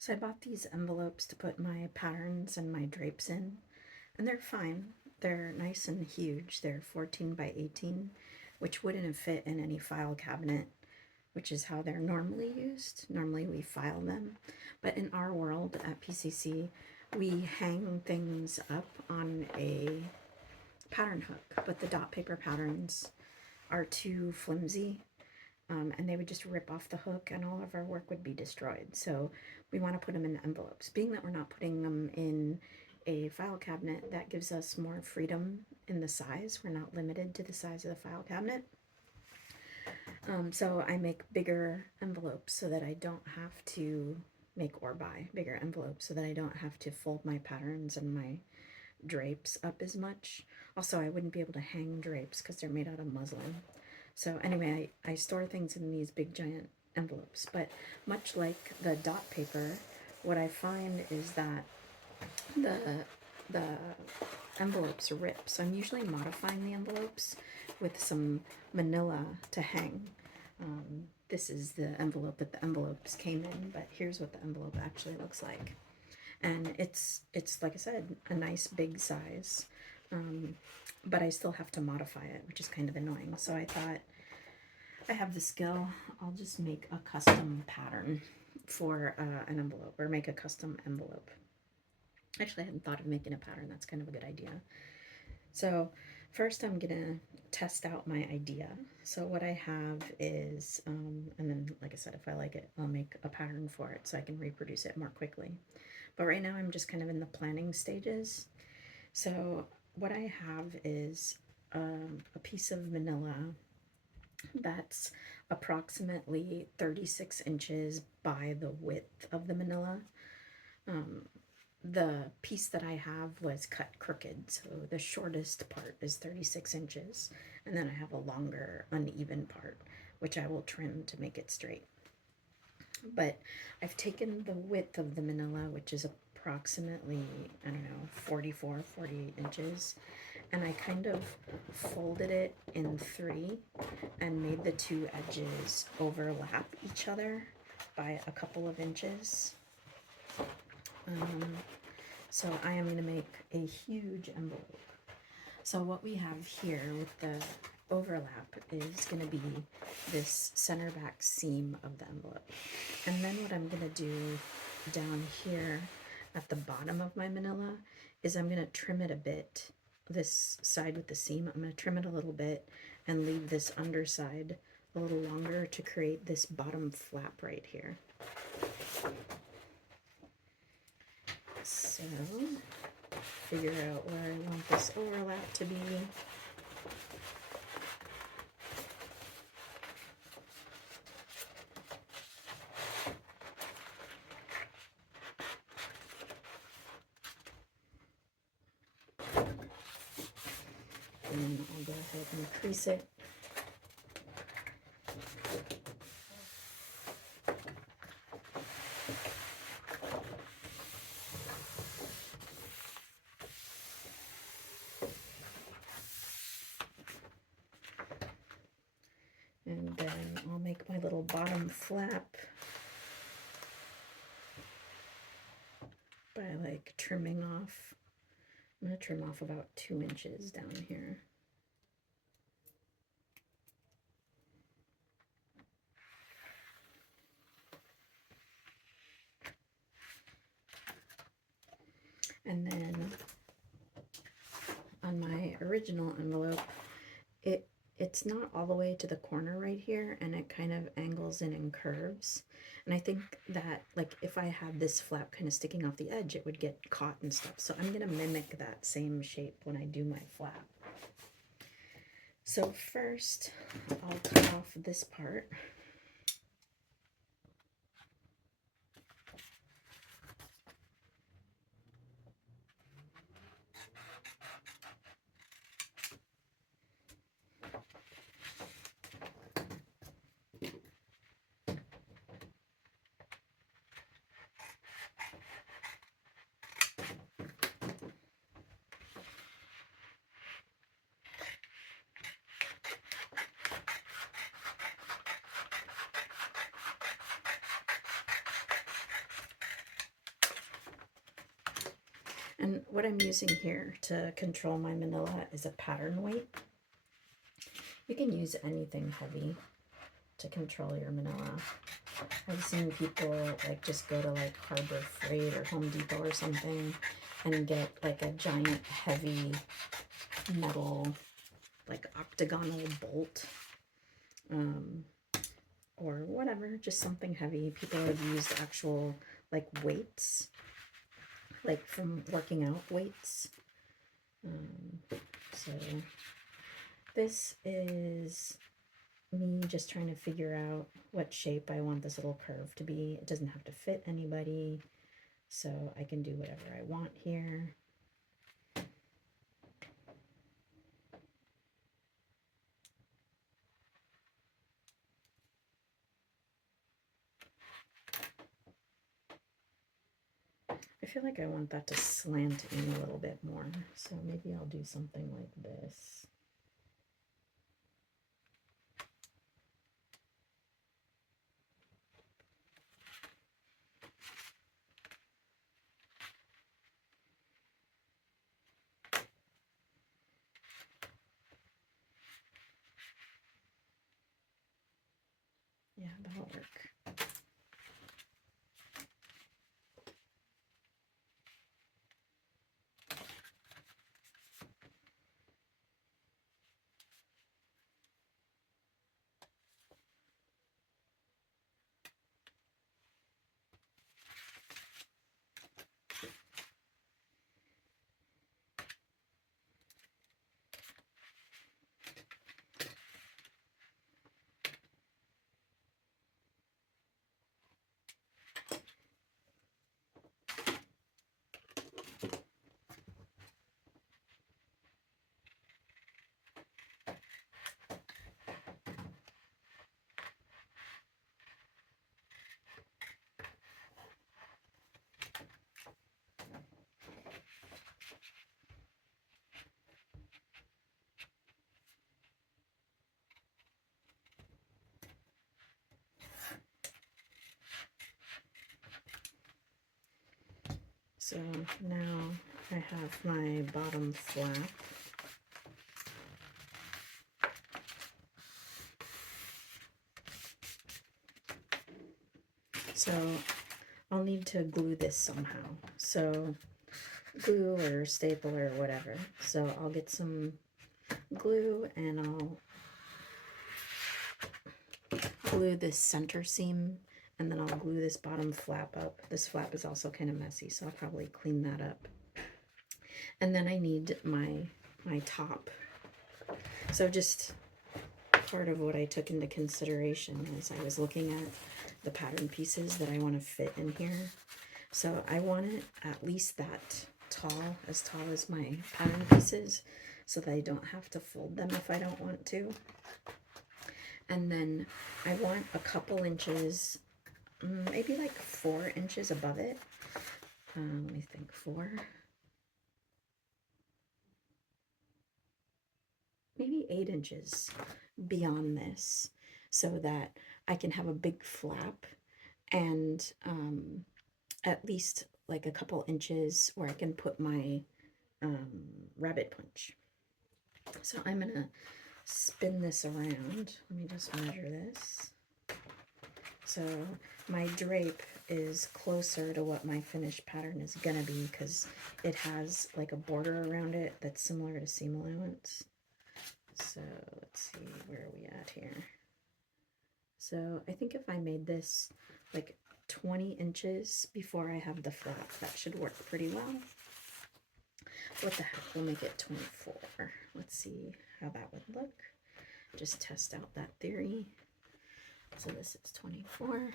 So I bought these envelopes to put my patterns and my drapes in, and they're fine. They're nice and huge. They're 14 by 18, which wouldn't fit in any file cabinet, which is how they're normally used. Normally we file them, but in our world at PCC, we hang things up on a pattern hook, but the dot paper patterns are too flimsy, and they would just rip off the hook and all of our work would be destroyed. So we want to put them in envelopes. Being that we're not putting them in a file cabinet, that gives us more freedom in the size. We're not limited to the size of the file cabinet. So I make bigger envelopes so that I don't have to make or buy bigger envelopes so that I don't have to fold my patterns and my drapes up as much. Also, I wouldn't be able to hang drapes because they're made out of muslin. So anyway, I store things in these big giant envelopes, but much like the dot paper, what I find is that the envelopes rip. So I'm usually modifying the envelopes with some manila to hang. This is the envelope that the envelopes came in, but here's what the envelope actually looks like. And it's like I said, a nice big size, but I still have to modify it, which is kind of annoying. So I thought, I have the skill, I'll just make a custom pattern for an envelope, or make a custom envelope. Actually, I hadn't thought of making a pattern. That's kind of a good idea. So first I'm gonna test out my idea. So what I have is, and then like I said, if I like it, I'll make a pattern for it so I can reproduce it more quickly. But right now I'm just kind of in the planning stages. So what I have is a piece of manila that's approximately 36 inches by the width of the manila. The piece that I have was cut crooked, so the shortest part is 36 inches, and then I have a longer uneven part, which I will trim to make it straight. But I've taken the width of the manila, which is approximately, I don't know, 44, 48 inches, and I kind of folded it in three and made the two edges overlap each other by a couple of inches. So I am going to make a huge envelope. So what we have here with the overlap is going to be this center back seam of the envelope. And then what I'm going to do down here at the bottom of my manila is I'm going to trim it a bit. This side with the seam, I'm going to trim it a little bit and leave this underside a little longer to create this bottom flap right here. So figure out where I want this overlap to be. And I'll go ahead and crease it. And then I'll make my little bottom flap by like trimming off. I'm going to trim off about 2 inches down here. And then on my original envelope, it's not all the way to the corner right here, and it kind of angles in and curves. And I think that, like, if I had this flap kind of sticking off the edge, it would get caught and stuff. So I'm going to mimic that same shape when I do my flap. So first, I'll cut off this part. And what I'm using here to control my manila is a pattern weight. You can use anything heavy to control your manila. I've seen people like just go to like Harbor Freight or Home Depot or something and get like a giant heavy metal like octagonal bolt, or whatever, just something heavy. People have used actual like weights, like from working out weights. So this is me just trying to figure out what shape I want this little curve to be. It doesn't have to fit anybody, so I can do whatever I want here. I feel like I want that to slant in a little bit more, so maybe I'll do something like this. Yeah, that'll work. So now I have my bottom flap. So I'll need to glue this somehow. So glue or staple or whatever. So I'll get some glue and I'll glue this center seam, and then I'll glue this bottom flap up. This flap is also kind of messy, so I'll probably clean that up. And then I need my top. So just part of what I took into consideration as I was looking at the pattern pieces that I want to fit in here. So I want it at least that tall as my pattern pieces, so that I don't have to fold them if I don't want to. And then I want a couple inches, maybe like 4 inches above it. Let me think, 4. Maybe 8 inches beyond this, so that I can have a big flap and at least like a couple inches where I can put my rabbit punch. So I'm gonna spin this around. Let me just measure this. So my drape is closer to what my finished pattern is gonna be, because it has like a border around it that's similar to seam allowance. So let's see, where are we at here? So I think if I made this like 20 inches before I have the flap, that should work pretty well. What the heck, we'll make it 24. Let's see how that would look. Just test out that theory. So this is 24.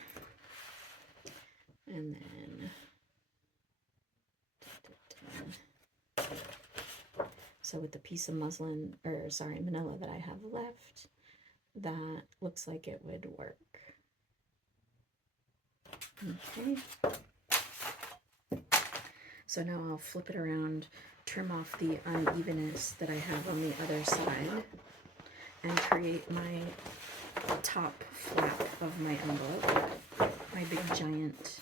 And then so with the piece of muslin, or sorry, manila that I have left, that looks like it would work. Okay. So now I'll flip it around, trim off the unevenness that I have on the other side, and create my top flap of my envelope, my big giant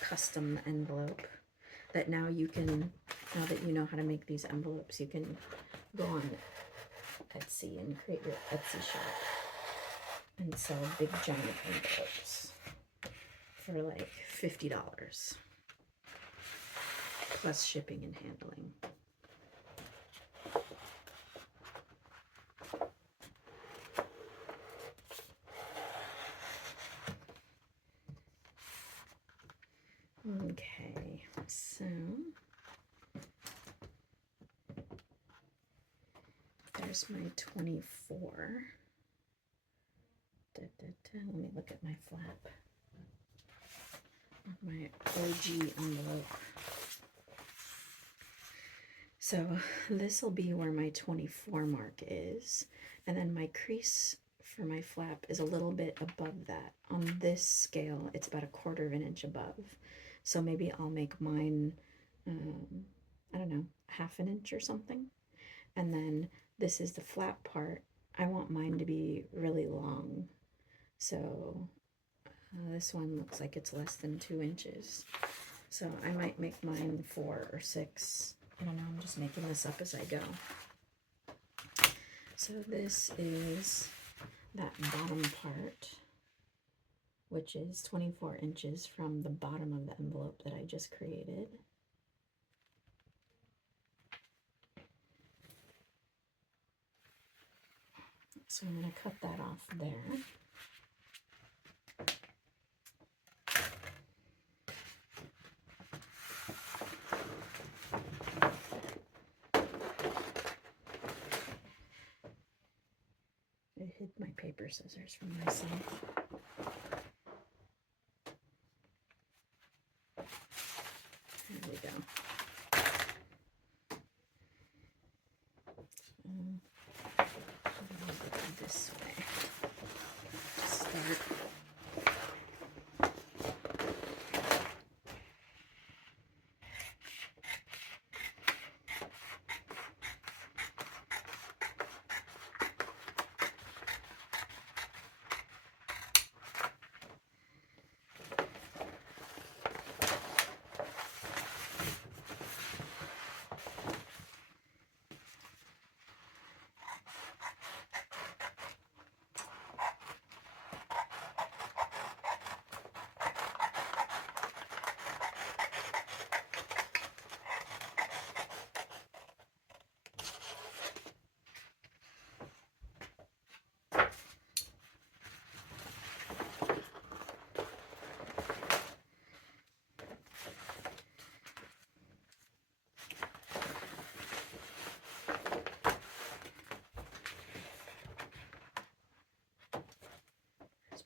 custom envelope that now you can Now that you know how to make these envelopes, you can go on Etsy and create your Etsy shop and sell big giant envelopes for like $50 plus shipping and handling. Okay, so there's my 24. Let me look at my flap. My OG envelope. So this will be where my 24 mark is, and then my crease for my flap is a little bit above that. On this scale, it's about 1/4 inch above. So maybe I'll make mine, I don't know, 1/2 inch or something. And then this is the flap part. I want mine to be really long. So this one looks like it's less than 2 inches. So I might make mine 4 or 6. I don't know, I'm just making this up as I go. So this is that bottom part, which is 24 inches from the bottom of the envelope that I just created. So I'm going to cut that off there. I hid my paper scissors from myself. There we go. This way to start.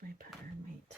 My pattern weight.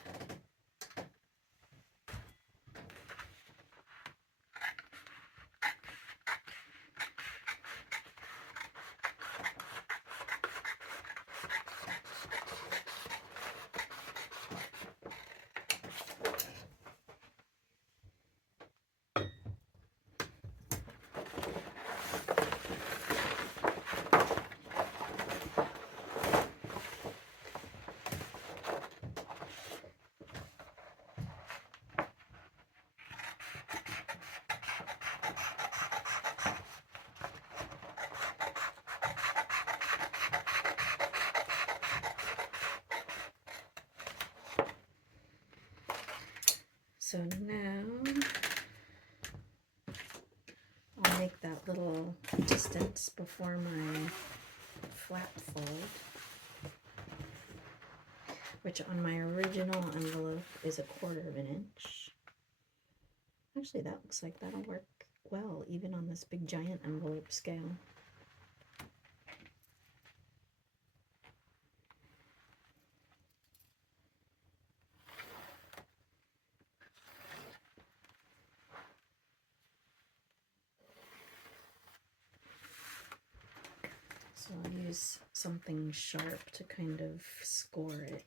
So now I'll make that little distance before my flap fold, which on my original envelope is 1/4 inch. Actually, that looks like that'll work well, even on this big giant envelope scale. So I'll use something sharp to kind of score it.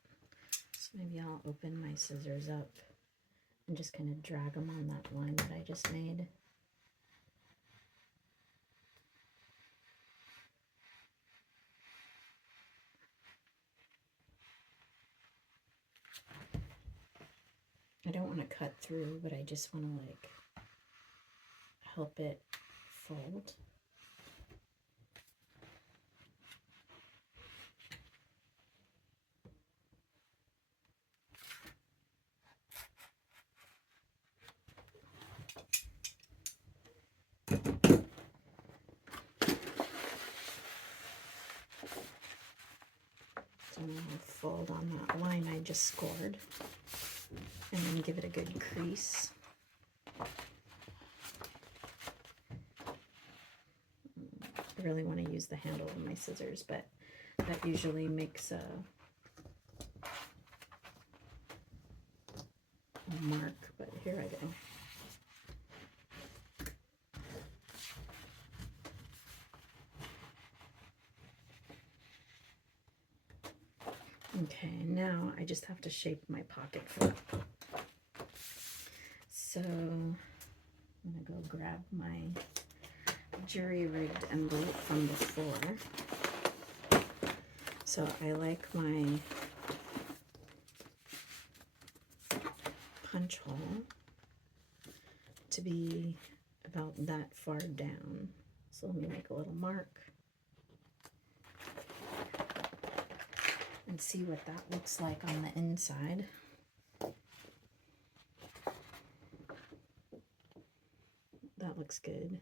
So maybe I'll open my scissors up and just kind of drag them on that line that I just made. I don't want to cut through, but I just want to like help it fold. So I'll fold on that line I just scored and then give it a good crease. I really want to use the handle of my scissors, but that usually makes a mark, but here I go. Okay, now I just have to shape my pocket for that. So I'm gonna go grab my jury-rigged envelope from before. So I like my punch hole to be about that far down. So let me make a little mark and see what that looks like on the inside. That looks good.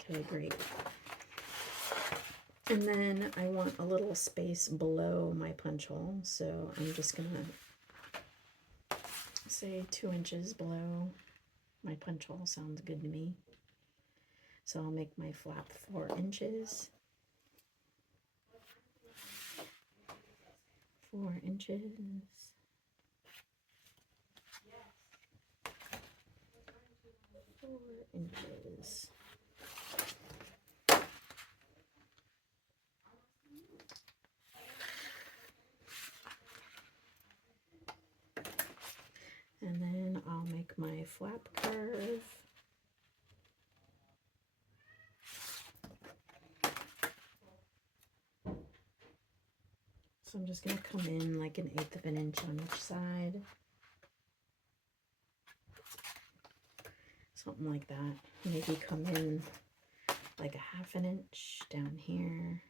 Okay, great. And then I want a little space below my punch hole, so I'm just gonna say 2 inches below my punch hole. Sounds good to me. So I'll make my flap 4 inches. 4 inches. 4 inches. And then I'll make my flap curve. So I'm just going to come in like 1/8 of an inch on each side. Something like that. Maybe come in like 1/2 an inch down here.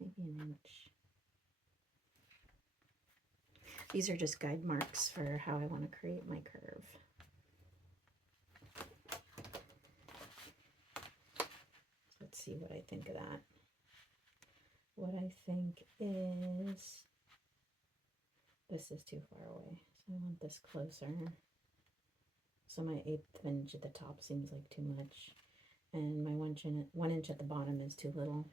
Maybe 1 inch. These are just guide marks for how I want to create my curve. Let's see what I think of that. What I think is, this is too far away, so I want this closer. So my 1/8 inch at the top seems like too much, and my 1 inch at the bottom is too little.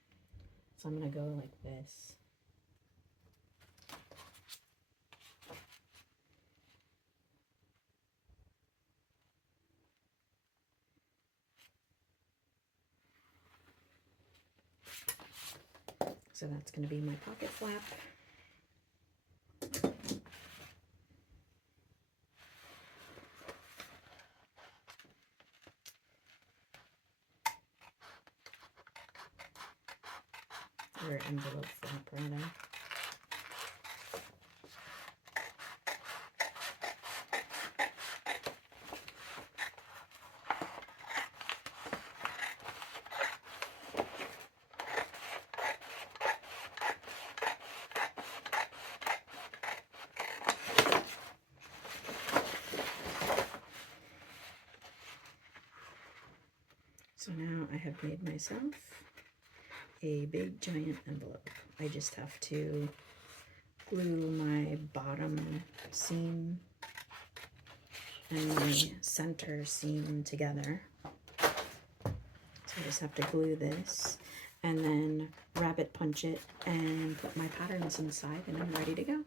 So I'm going to go like this. So that's going to be my pocket flap. Or envelope flap, rather. So now I have made myself a big giant envelope. I just have to glue my bottom seam and my center seam together. So I just have to glue this and then rabbit punch it and put my patterns inside, and I'm ready to go.